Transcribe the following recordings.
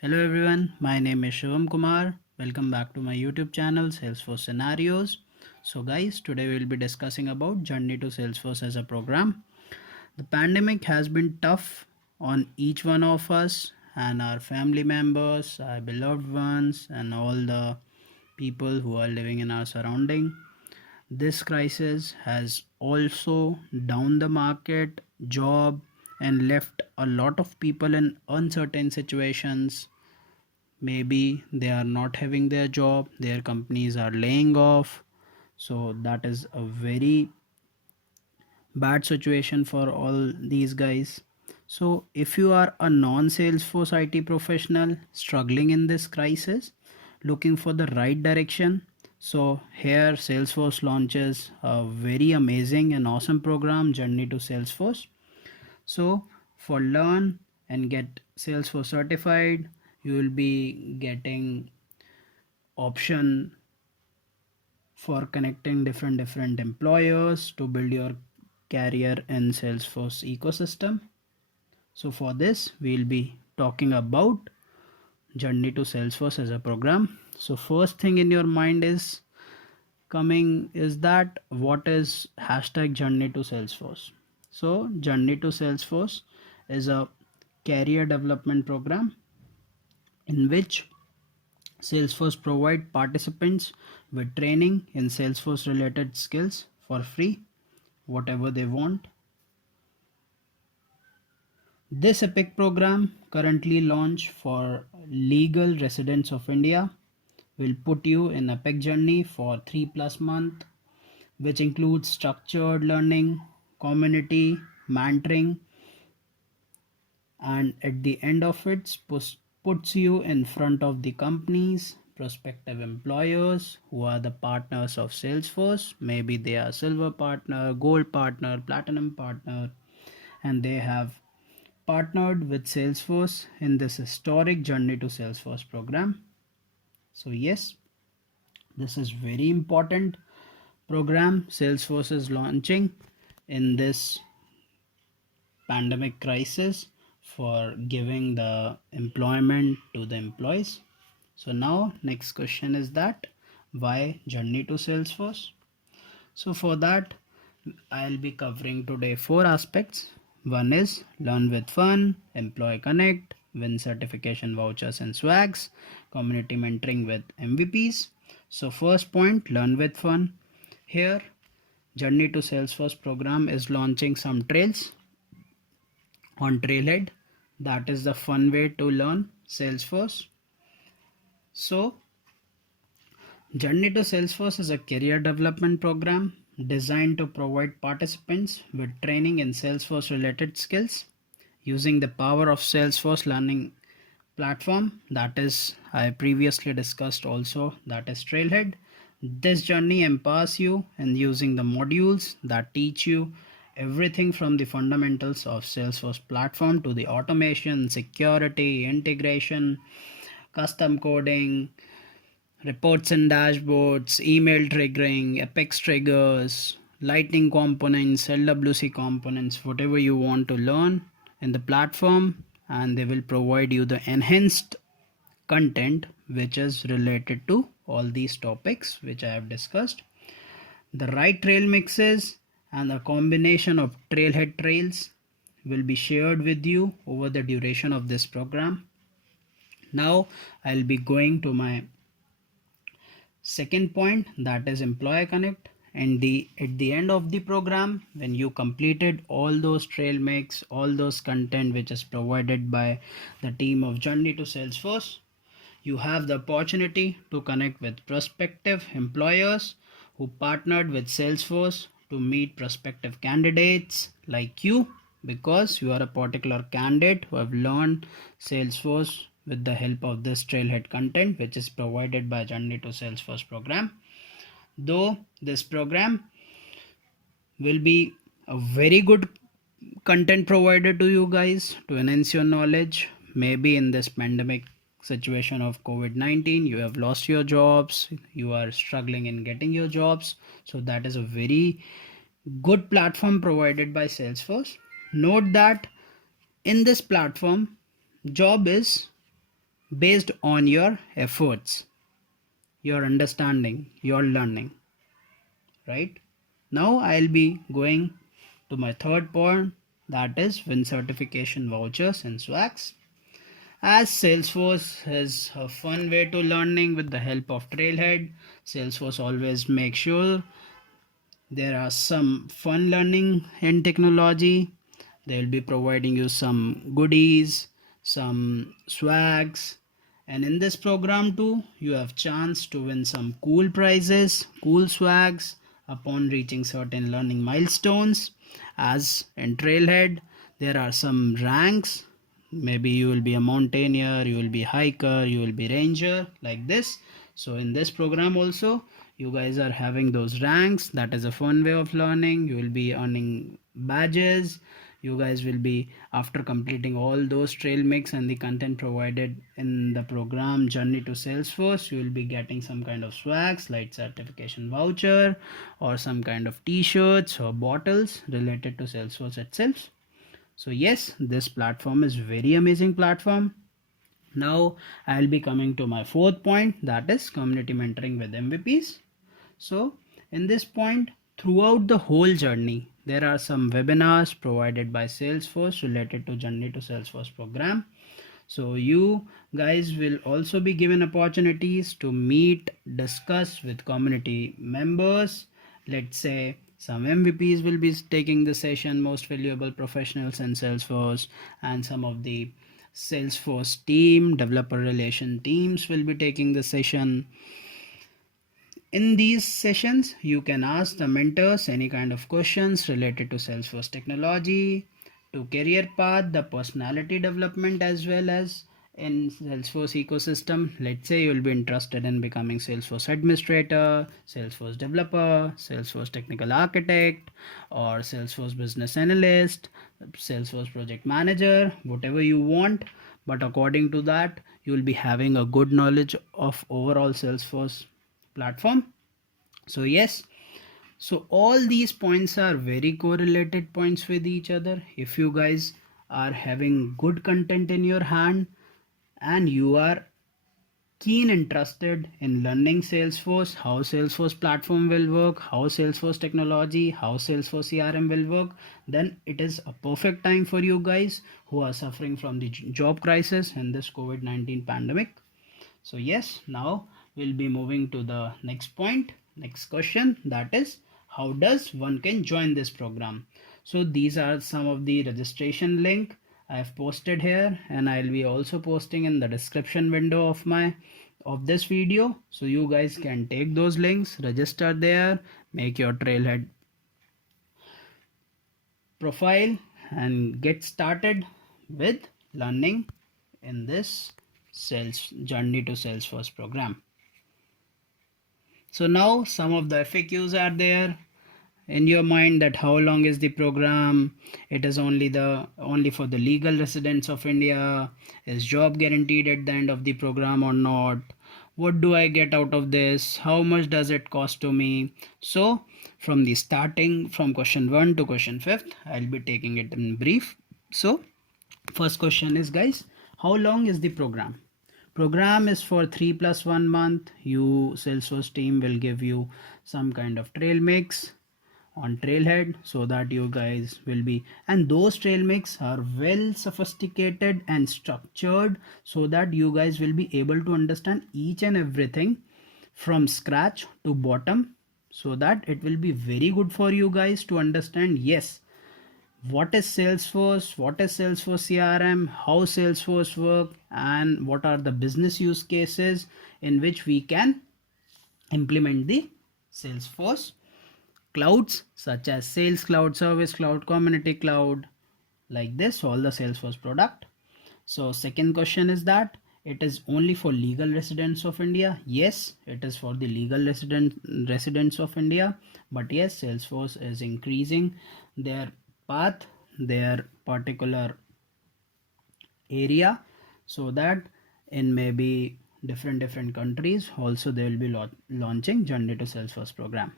Hello everyone, my name is Shivam Kumar. Welcome back to my YouTube channel Salesforce Scenarios. So guys, today we'll be discussing about Journey to Salesforce as a program. The pandemic has been tough on each one of us and our family members, our beloved ones and all the people who are living in our surrounding. This crisis has also down the market, job and left a lot of people in uncertain situations. Maybe they are not having their job, their companies are laying off, so that is a very bad situation for all these guys. So if you are a non-salesforce IT professional struggling in this crisis, looking for the right direction, so here Salesforce launches a very amazing and awesome program, Journey to Salesforce. So for learn and get Salesforce certified, you will be getting option for connecting different employers to build your career in Salesforce ecosystem. So for this we'll be talking about Journey to Salesforce as a program. So first thing in your mind is coming is that what is hashtag Journey to Salesforce. So Journey to Salesforce is a career development program in which Salesforce provide participants with training in Salesforce related skills for free, whatever they want. This EPIC program, currently launched for legal residents of India, will put you in EPIC journey for 3+ months, which includes structured learning, community, mentoring, and at the end of it puts you in front of the companies, prospective employers who are the partners of Salesforce. Maybe they are silver partner, gold partner, platinum partner, and they have partnered with Salesforce in this historic Journey to Salesforce program. So yes, this is very important program Salesforce is launching in this pandemic crisis for giving the employment to the employees. So now next question is that why Journey to Salesforce? So for that I'll be covering today four aspects. One is learn with fun, employee connect, win certification vouchers and swags, community mentoring with MVPs. So first point, learn with fun. Here Journey to Salesforce program is launching some trails on Trailhead. That is the fun way to learn Salesforce. So, Journey to Salesforce is a career development program designed to provide participants with training in Salesforce related skills using the power of Salesforce learning platform, that is I previously discussed also, that is Trailhead. This journey empowers you in using the modules that teach you everything from the fundamentals of Salesforce platform to the automation, security, integration, custom coding, reports and dashboards, email triggering, Apex triggers, Lightning components, LWC components, whatever you want to learn in the platform, and they will provide you the enhanced content which is related to all these topics which I have discussed. The right trail mixes and a combination of trailhead trails will be shared with you over the duration of this program. Now I'll be going to my second point, that is employer connect, and the at the end of the program when you completed all those trail mix, all those content which is provided by the team of Journey to Salesforce, you have the opportunity to connect with prospective employers who partnered with Salesforce to meet prospective candidates like you, because you are a particular candidate who have learned Salesforce with the help of this trailhead content which is provided by Journey to Salesforce program. Though this program will be a very good content provided to you guys to enhance your knowledge. Maybe in this pandemic situation of COVID-19 you have lost your jobs, you are struggling in getting your jobs, so that is a very good platform provided by Salesforce. Note that in this platform job is based on your efforts, your understanding, your learning, right? Now I'll be going to my third point, that is win certification vouchers and swags. As Salesforce is a fun way to learning with the help of Trailhead, Salesforce always makes sure there are some fun learning in technology. They'll be providing you some goodies, some swags, and in this program too, you have chance to win some cool prizes, cool swags upon reaching certain learning milestones. As in Trailhead, there are some ranks. Maybe you will be a mountaineer, you will be hiker, you will be ranger, like this. So in this program also, you guys are having those ranks. That is a fun way of learning. You will be earning badges. You guys will be, after completing all those trail mix and the content provided in the program Journey to Salesforce, you will be getting some kind of swags like certification voucher or some kind of t-shirts or bottles related to Salesforce itself. So yes, this platform is very amazing platform. Now I'll be coming to my fourth point, that is community mentoring with MVPs. So in this point, throughout the whole journey, there are some webinars provided by Salesforce related to Journey to Salesforce program. So you guys will also be given opportunities to meet, discuss with community members. Let's say some MVPs will be taking the session, most valuable professionals in Salesforce, and some of the Salesforce team, developer relation teams will be taking the session. In these sessions, you can ask the mentors any kind of questions related to Salesforce technology, to career path, the personality development, as well as in Salesforce ecosystem. Let's say you'll be interested in becoming Salesforce administrator, Salesforce developer, Salesforce technical architect, or Salesforce business analyst, Salesforce project manager, whatever you want. But according to that, you'll be having a good knowledge of overall Salesforce platform. So yes, so all these points are very correlated points with each other. If you guys are having good content in your hand and you are keen interested in learning Salesforce, how Salesforce platform will work, how Salesforce technology, how Salesforce CRM will work, then it is a perfect time for you guys who are suffering from the job crisis in this COVID-19 pandemic. So yes, now we'll be moving to the next point, next question, that is how does one can join this program. So these are some of the registration link I have posted here, and I'll be also posting in the description window of this video, so you guys can take those links, register there, make your Trailhead profile and get started with learning in this sales journey to Salesforce program. So now some of the FAQs are there in your mind, that how long is the program, it is only for the legal residents of India, is job guaranteed at the end of the program or not, what do I get out of this, how much does it cost to me. So from the starting, from question 1 to question 5th, I'll be taking it in brief. So first question is, guys, how long is the program is for 3 plus 1 month. You Salesforce team will give you some kind of trail mix on Trailhead, so that you guys will be, and those trail mix are well sophisticated and structured, so that you guys will be able to understand each and everything from scratch to bottom, so that it will be very good for you guys to understand, yes, what is Salesforce, what is Salesforce CRM, how Salesforce work, and what are the business use cases in which we can implement the Salesforce clouds, such as Sales Cloud, Service Cloud, Community Cloud, like this, all the Salesforce product. So second question is that it is only for legal residents of India. Yes, it is for the legal residents of India, but yes, Salesforce is increasing their path, their particular area, so that in maybe different countries also they will be launching Journey to Salesforce program.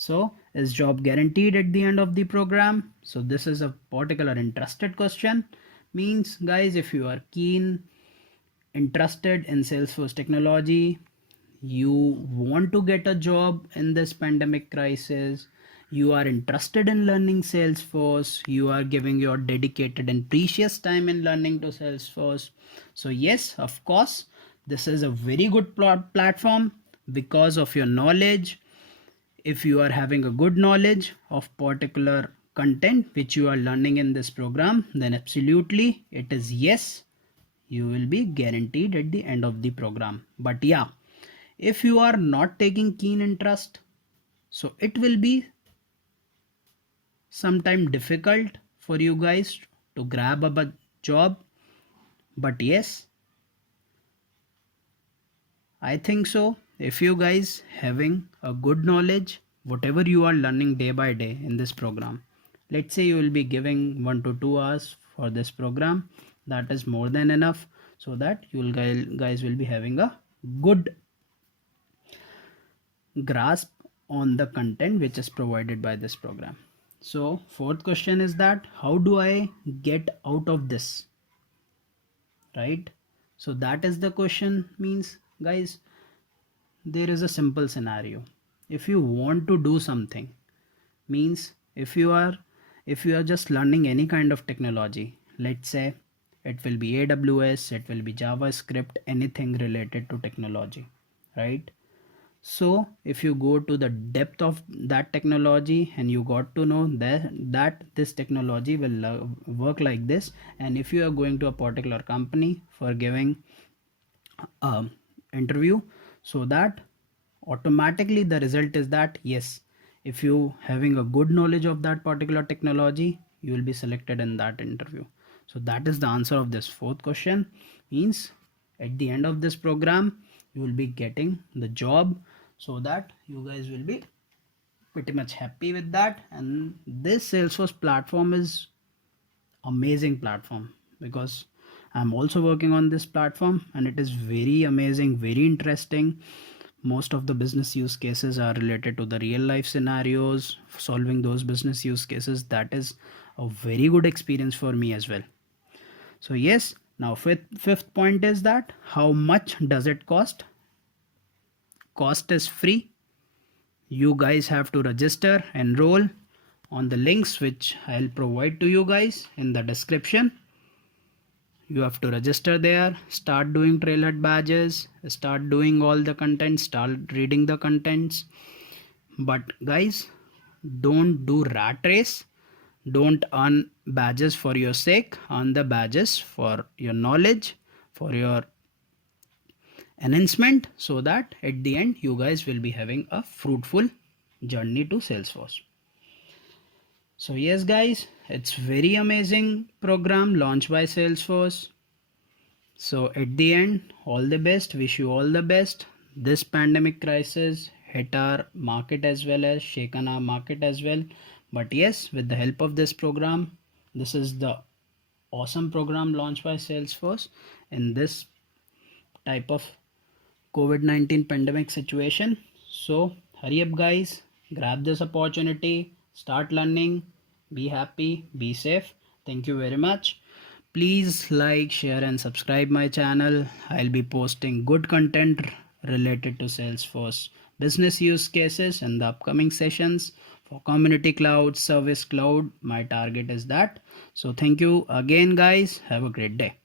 So is job guaranteed at the end of the program? So this is a particular interested question. Means, guys, if you are keen, interested in Salesforce technology, you want to get a job in this pandemic crisis, you are interested in learning Salesforce, you are giving your dedicated and precious time in learning to Salesforce. So yes, of course, this is a very good platform because of your knowledge. If you are having a good knowledge of particular content which you are learning in this program, then absolutely it is yes, you will be guaranteed at the end of the program. But yeah, if you are not taking keen interest, so it will be sometime difficult for you guys to grab a job. But yes, I think so. If you guys having a good knowledge, whatever you are learning day by day in this program, let's say you will be giving 1 to 2 hours for this program, that is more than enough, so that you will guys will be having a good grasp on the content which is provided by this program. So fourth question is that how do I get out of this, right? So that is the question. Means guys, there is a simple scenario. If you want to do something, means if you are just learning any kind of technology, let's say it will be AWS, it will be JavaScript, anything related to technology, right? So if you go to the depth of that technology and you got to know that this technology will work like this, and if you are going to a particular company for giving interview, so that automatically the result is that yes, if you having a good knowledge of that particular technology, you will be selected in that interview. So that is the answer of this fourth question. Means at the end of this program you will be getting the job, so that you guys will be pretty much happy with that. And this Salesforce platform is amazing platform because I'm also working on this platform and it is very amazing, very interesting. Most of the business use cases are related to the real life scenarios, solving those business use cases. That is a very good experience for me as well. So yes, now fifth point is that how much does it cost? Cost is free. You guys have to register, enroll on the links which I'll provide to you guys in the description. You have to register there, start doing trailhead badges, start doing all the content, start reading the contents. But guys, don't do rat race. Don't earn badges for your sake. Earn the badges for your knowledge, for your enhancement, so that at the end you guys will be having a fruitful journey to Salesforce. So yes guys, it's very amazing program launched by Salesforce. So at the end, all the best, wish you all the best. This pandemic crisis hit our market as well as shaken our market as well. But yes, with the help of this program, this is the awesome program launched by Salesforce in this type of COVID-19 pandemic situation. So hurry up guys, grab this opportunity, start learning, be happy, be safe. Thank you very much. Please like, share and subscribe my channel. I'll be posting good content related to Salesforce business use cases in the upcoming sessions. For Community Cloud, Service Cloud, my target is that. So thank you again guys. Have a great day.